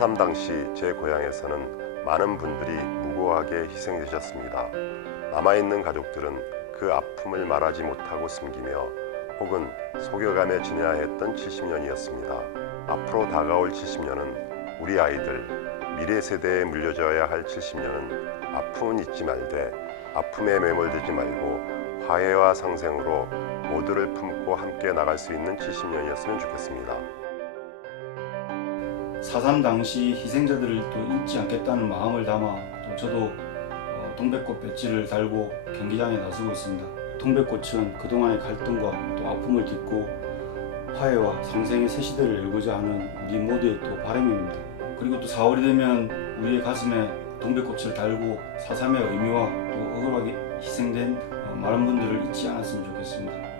4.3 당시 제 고향에서는 많은 분들이 무고하게 희생되셨습니다. 남아있는 가족들은 그 아픔을 말하지 못하고 숨기며 혹은 속여가며 지내야 했던 70년이었습니다. 앞으로 다가올 70년은 우리 아이들, 미래 세대에 물려줘야 할 70년은 아픔은 잊지 말되 아픔에 매몰되지 말고 화해와 상생으로 모두를 품고 함께 나갈 수 있는 70년이었으면 좋겠습니다. 4.3 당시 희생자들을 또 잊지 않겠다는 마음을 담아 또 저도 어, 동백꽃 배지를 달고 경기장에 나서고 있습니다. 동백꽃은 그동안의 갈등과 또 아픔을 딛고 화해와 상생의 새 시대를 열고자 하는 우리 모두의 또 바람입니다. 그리고 또 4월이 되면 우리의 가슴에 동백꽃을 달고 4.3의 의미와 또 억울하게 희생된 어, 많은 분들을 잊지 않았으면 좋겠습니다.